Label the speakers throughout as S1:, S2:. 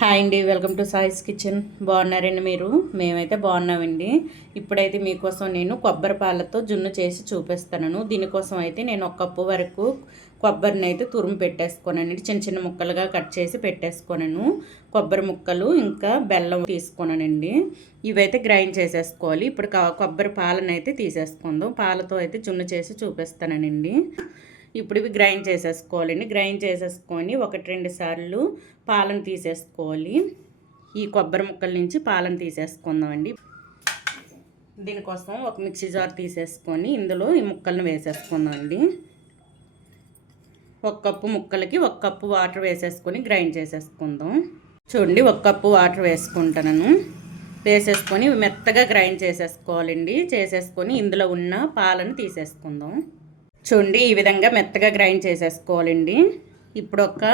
S1: Hi అండి welcome to సాయిస్ kitchen. బాగున్నారండి మీరు? మేమైతే బాగున్నామండి. ఇప్పుడైతే మీకోసం నేను కొబ్బరి పాలతో జున్ను చేసి చూపిస్తాను దీనికోసం అయితే నేను ఒక కప్పు వరకు కొబ్బరిని అయితే తురుము పెట్టేసుకోనండి చిన్న చిన్న ముక్కలుగా కట్ చేసి పెట్టేసుకోనను కొబ్బరి ముక్కలు ఇంకా బెల్లం తీసుకున్నానండి. ఇవైతే గ్రైండ్ చేసేసుకోవాలి. ఇప్పుడు కొబ్బరి పాలను అయితే తీసేసుకుందాం. పాలతో అయితే జున్ను చేసి చూపిస్తానండి ఇప్పుడు ఇవి గ్రైండ్ చేసేసుకోవాలండి గ్రైండ్ చేసేసుకొని ఒకటి రెండు సార్లు పాలను తీసేసుకోవాలి. ఈ కొబ్బరి ముక్కల నుంచి పాలను తీసేసుకుందామండి దీనికోసం ఒక మిక్సీ జార్ తీసేసుకొని ఇందులో ఈ ముక్కలను వేసేసుకుందామండి ఒక కప్పు ముక్కలకి ఒక కప్పు వాటర్ వేసేసుకొని గ్రైండ్ చేసేసుకుందాం. చూడండి ఒక కప్పు వాటర్ వేసుకుంటాను వేసేసుకొని మెత్తగా గ్రైండ్ చేసేసుకోవాలండి. చేసేసుకొని ఇందులో ఉన్న పాలను తీసేసుకుందాం. చూడండి ఈ విధంగా మెత్తగా గ్రైండ్ చేసేసుకోవాలండి. ఇప్పుడు ఒక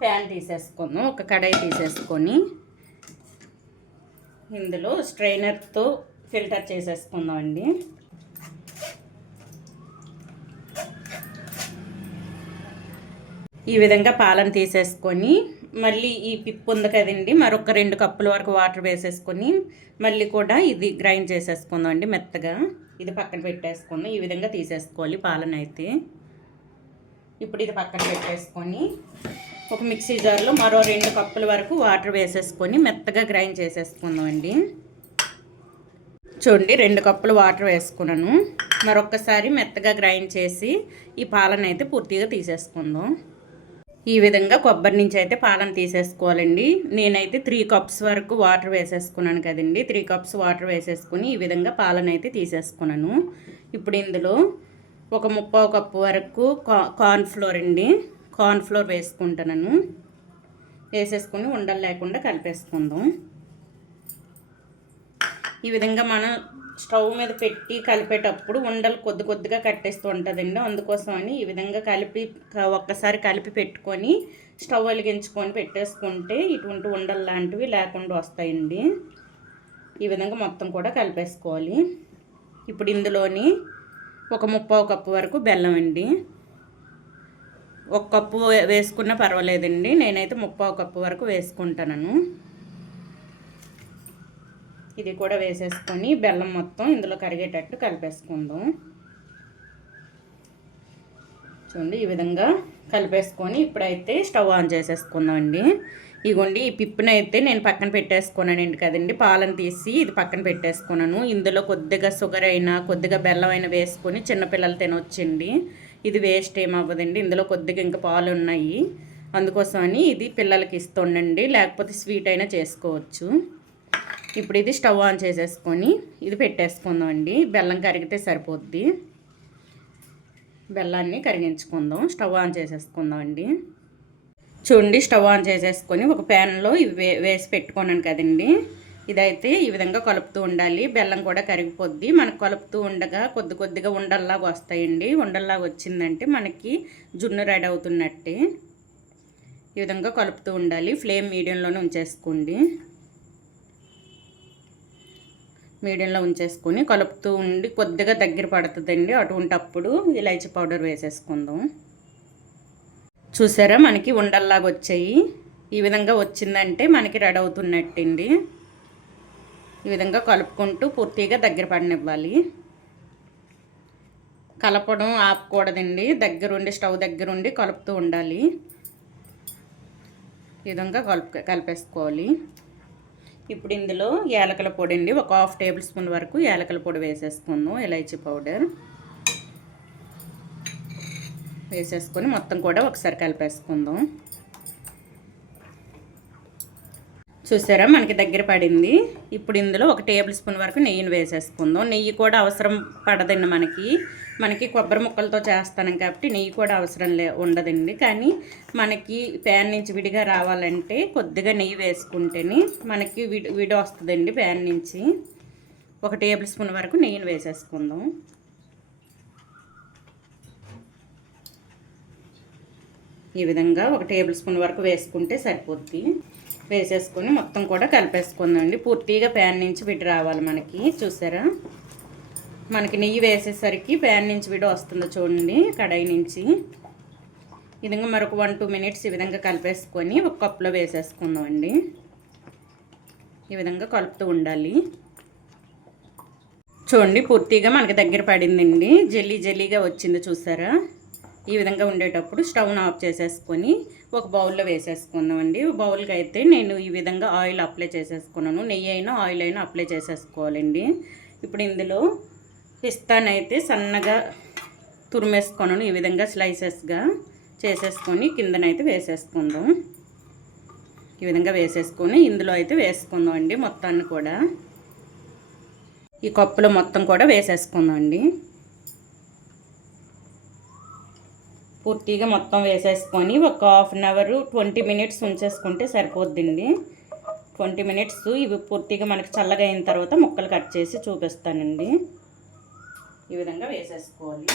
S1: ప్యాన్ తీసేసుకుందాం ఒక కడాయి తీసేసుకొని ఇందులో స్ట్రైనర్తో ఫిల్టర్ చేసేసుకుందాం అండి ఈ విధంగా పాలను తీసేసుకొని మళ్ళీ ఈ పిప్పు ఉంది కదండి మరొక రెండు కప్పుల వరకు వాటర్ వేసేసుకొని మళ్ళీ కూడా ఇది గ్రైండ్ చేసేసుకుందాం అండి మెత్తగా. ఇది పక్కన పెట్టేసుకుందాం. ఈ విధంగా తీసేసుకోవాలి పాలన అయితే ఇప్పుడు ఇది పక్కన పెట్టేసుకొని ఒక మిక్సీ జార్లో మరో రెండు కప్పుల వరకు వాటర్ వేసేసుకొని మెత్తగా గ్రైండ్ చేసేసుకుందాం అండి. చూడండి రెండు కప్పులు వాటర్ వేసుకున్నాను. మరొక్కసారి మెత్తగా గ్రైండ్ చేసి ఈ పాలను అయితే పూర్తిగా తీసేసుకుందాం. ఈ విధంగా కొబ్బరి నుంచి అయితే పాలను తీసేసుకోవాలండి. నేనైతే త్రీ కప్స్ వరకు వాటర్ వేసేసుకున్నాను కదండి. త్రీ కప్స్ వాటర్ వేసేసుకుని ఈ విధంగా పాలను అయితే తీసేసుకున్నాను. ఇప్పుడు ఇందులో ఒక ముప్పై కప్పు వరకు కా కార్న్ ఫ్లోర్ అండి. కార్న్ ఫ్లోర్ వేసుకుంటున్నాను. వేసేసుకుని ఉండలు లేకుండా కలిపేసుకుందాం. ఈ విధంగా మనం స్టవ్ మీద పెట్టి కలిపేటప్పుడు ఉండలు కొద్ది కొద్దిగా కట్టేస్తూ ఉంటుందండి. అందుకోసమని ఈ విధంగా కలిపి ఒక్కసారి కలిపి పెట్టుకొని స్టవ్ వెలిగించుకొని పెట్టేసుకుంటే ఇటువంటి ఉండలు లాంటివి లేకుండా వస్తాయండి. ఈ విధంగా మొత్తం కూడా కలిపేసుకోవాలి. ఇప్పుడు ఇందులోని ఒక ముప్పావు కప్పు వరకు బెల్లం అండి. ఒక కప్పు వేసుకున్న వేసుకున్నా పర్వాలేదండి. నేనైతే ముప్పావు కప్పు వరకు వేసుకుంటాను ఇది కూడా వేసేసుకొని బెల్లం మొత్తం ఇందులో కరిగేటట్టు కలిపేసుకుందాం. చూడండి ఈ విధంగా కలిపేసుకొని ఇప్పుడైతే స్టవ్ ఆన్ చేసేసుకుందాం అండి ఇగోండి ఈ పిప్పుని అయితే నేను పక్కన పెట్టేసుకున్నానండి కదండి. పాలను తీసి ఇది పక్కన పెట్టేసుకున్నాను. ఇందులో కొద్దిగా షుగర్ అయినా కొద్దిగా బెల్లం అయినా వేసుకొని చిన్నపిల్లలు తినొచ్చండి. ఇది వేస్ట్ ఏమవ్వదండి ఇందులో కొద్దిగా ఇంకా పాలు ఉన్నాయి. అందుకోసమని ఇది పిల్లలకి ఇస్తుండండి. లేకపోతే స్వీట్ అయినా చేసుకోవచ్చు. ఇప్పుడు ఇది స్టవ్ ఆన్ చేసేసుకొని ఇది పెట్టేసుకుందాం అండి. బెల్లం కరిగితే సరిపోద్ది. బెల్లాన్ని కరిగించుకుందాం. స్టవ్ ఆన్ చేసేసుకుందాం అండి. చూడండి స్టవ్ ఆన్ చేసేసుకొని ఒక ప్యాన్లో ఇవి వే వేసి పెట్టుకున్నాను కదండి. ఇదైతే ఈ విధంగా కలుపుతూ ఉండాలి. బెల్లం కూడా కరిగిపోద్ది. మనకు కలుపుతూ ఉండగా కొద్ది కొద్దిగా ఉండల్లాగా వస్తాయండి. ఉండల్లాగా వచ్చిందంటే మనకి జున్ను రెడీ అవుతున్నట్టే. ఈ విధంగా కలుపుతూ ఉండాలి. ఫ్లేమ్ మీడియంలోనే ఉంచేసుకోండి. మీడియంలో ఉంచేసుకొని కలుపుతూ ఉండి కొద్దిగా దగ్గర పడుతుందండి. అటువంటప్పుడు ఇలాచీ పౌడర్ వేసేసుకుందాం. చూసారా మనకి ఉండల్లాగా వచ్చాయి. ఈ విధంగా వచ్చిందంటే మనకి రెడీ అవుతున్నట్టండి. ఈ విధంగా కలుపుకుంటూ పూర్తిగా దగ్గర పడనివ్వాలి. కలపడం ఆపకూడదండి. దగ్గరుండి స్టవ్ దగ్గరుండి కలుపుతూ ఉండాలి. ఈ విధంగా కలుపు కలిపేసుకోవాలి. ఇప్పుడు ఇందులో యాలకల పొడి అండి. ఒక హాఫ్ టేబుల్ స్పూన్ వరకు యాలకల పొడి వేసేసుకుందాం. ఇలైచీ పౌడర్ వేసేసుకొని మొత్తం కూడా ఒకసారి కలిపేసుకుందాం. చూసారా? మనకి దగ్గర పడింది. ఇప్పుడు ఇందులో ఒక టేబుల్ స్పూన్ వరకు నెయ్యిని వేసేసుకుందాం. నెయ్యి కూడా అవసరం పడదండి మనకి. మనకి కొబ్బరి ముక్కలతో చేస్తాను కాబట్టి నెయ్యి కూడా అవసరం లే ఉండదండి. కానీ మనకి ప్యాన్ నుంచి విడిగా రావాలంటే కొద్దిగా నెయ్యి వేసుకుంటేనే మనకి విడి విడి వస్తుందండి ప్యాన్ నుంచి. ఒక టేబుల్ స్పూన్ వరకు నెయ్యిని వేసేసుకుందాం. ఈ విధంగా ఒక టేబుల్ స్పూన్ వరకు వేసుకుంటే సరిపోద్ది. వేసేసుకొని మొత్తం కూడా కలిపేసుకుందామండి. పూర్తిగా ప్యాన్ నుంచి విడి రావాలి మనకి. చూసారా? మనకి నెయ్యి వేసేసరికి ప్యాన్ నుంచి విడి వస్తుందో చూడండి కడాయి నుంచి. ఈ విధంగా మరొక వన్ టూ మినిట్స్ ఈ విధంగా కలిపేసుకొని ఒక కప్లో వేసేసుకుందామండి. ఈ విధంగా కలుపుతూ ఉండాలి. చూడండి పూర్తిగా మనకి దగ్గర పడిందండి. జల్లీ జల్లీగా వచ్చింది చూసారా? ఈ విధంగా ఉండేటప్పుడు స్టవ్ను ఆఫ్ చేసేసుకొని ఒక బౌల్లో వేసేసుకుందామండి. బౌల్కి అయితే నేను ఈ విధంగా ఆయిల్ అప్లై చేసేసుకున్నాను. నెయ్యి అయినా ఆయిల్ అయినా అప్లై చేసేసుకోవాలండి. ఇప్పుడు ఇందులో పిస్తానైతే సన్నగా తురిమేసుకున్నాను. ఈ విధంగా స్లైసెస్గా చేసేసుకొని కిందనైతే వేసేసుకుందాం. ఈ విధంగా వేసేసుకొని ఇందులో అయితే వేసుకుందాం అండి మొత్తాన్ని కూడా. ఈ కప్పులో మొత్తం కూడా వేసేసుకుందాం అండి పూర్తిగా మొత్తం వేసేసుకొని ఒక half an hour twenty minutes ఉంచేసుకుంటే సరిపోద్దండి. ట్వంటీ మినిట్స్ ఇవి పూర్తిగా మనకి చల్లగా అయిన తర్వాత ముక్కలు కట్ చేసి చూపిస్తానండి. ఈ విధంగా వేసేసుకోవాలి.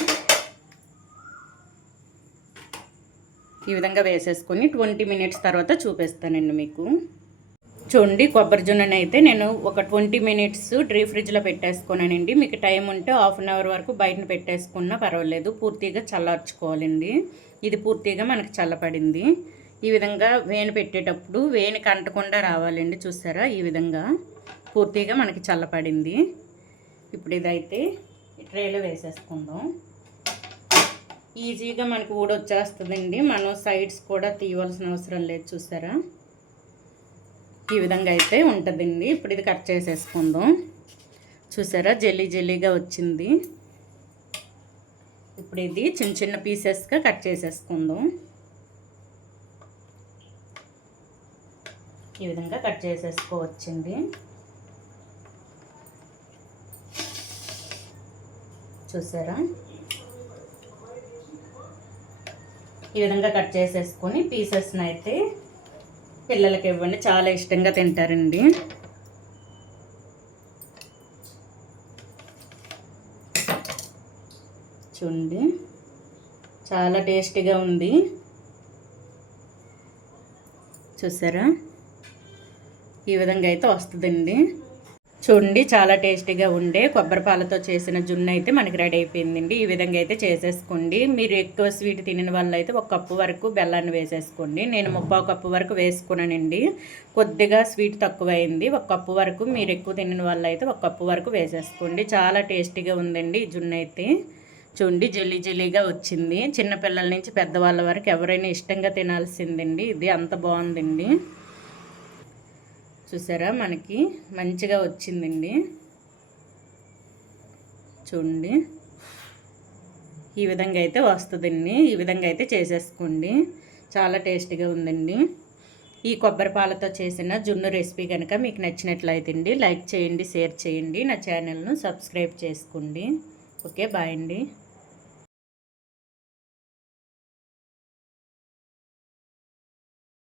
S1: ఈ విధంగా వేసేసుకొని ట్వంటీ మినిట్స్ తర్వాత చూపిస్తానండి మీకు. చూడండి కొబ్బరి జొన్నని అయితే నేను ఒక ట్వంటీ మినిట్స్ డ్రీ ఫ్రిడ్జ్లో పెట్టేసుకున్నానండి. మీకు టైం ఉంటే హాఫ్ అన్ అవర్ వరకు బయట పెట్టేసుకున్నా పర్వాలేదు. పూర్తిగా చల్లార్చుకోవాలండి. ఇది పూర్తిగా మనకి చల్లపడింది. ఈ విధంగా వేణి పెట్టేటప్పుడు వేణి కంటకుండా రావాలండి. చూసారా? ఈ విధంగా పూర్తిగా మనకి చల్లపడింది. ఇప్పుడు ఇదైతే ట్రేలో వేసేసుకుందాం. ఈజీగా మనకి ఊడొచ్చేస్తుందండి. మనం సైడ్స్ కూడా తీయవలసిన అవసరం లేదు. చూసారా? ఈ విధంగా అయితే ఉంటుందండి. ఇప్పుడు ఇది కట్ చేసేసుకుందాం. చూసారా? జల్లీ జల్లీగా వచ్చింది. ఇప్పుడు ఇది చిన్న చిన్న పీసెస్గా కట్ చేసేసుకుందాం. ఈ విధంగా కట్ చేసేసుకోవచ్చండి. చూసారా? ఈ విధంగా కట్ చేసేసుకొని పీసెస్ని అయితే పిల్లలకి ఇవ్వండి చాలా ఇష్టంగా తింటారండి. చూడండి. చాలా టేస్టీగా ఉంది. చూసారా? ఈ విధంగా అయితే వస్తుందండి. చూడండి చాలా టేస్టీగా ఉండే కొబ్బరి పాలతో చేసిన జున్ను అయితే మనకి రెడీ అయిపోయిందండి. ఈ విధంగా అయితే చేసేసుకోండి. మీరు ఎక్కువ స్వీట్ తినని వాళ్ళు అయితే ఒక కప్పు వరకు బెల్లాన్ని వేసేసుకోండి. నేను ముప్పావు కప్పు వరకు వేసుకున్నానండి. కొద్దిగా స్వీట్ తక్కువైంది. ఒక కప్పు వరకు మీరు ఎక్కువ తినని వాళ్ళు అయితే ఒక కప్పు వరకు వేసేసుకోండి. చాలా టేస్టీగా ఉందండి ఈ జున్ను అయితే. చూడండి జల్లీ జల్లీగా వచ్చింది. చిన్నపిల్లల నుంచి పెద్దవాళ్ళ వరకు ఎవరైనా ఇష్టంగా తినాల్సిందండి. ఇది అంత బాగుందండి. చూసారా? మనకి మంచిగా వచ్చిందండి. చూడండి. ఈ విధంగా అయితే వస్తుందండి. ఈ విధంగా అయితే చేసేసుకోండి. చాలా టేస్టీగా ఉందండి. ఈ కొబ్బరి పాలతో చేసిన జున్ను రెసిపీ కనుక మీకు నచ్చినట్లయితే అండి లైక్ చేయండి షేర్ చేయండి నా ఛానల్ను సబ్స్క్రైబ్ చేసుకోండి. ఓకే బాయ్ అండి.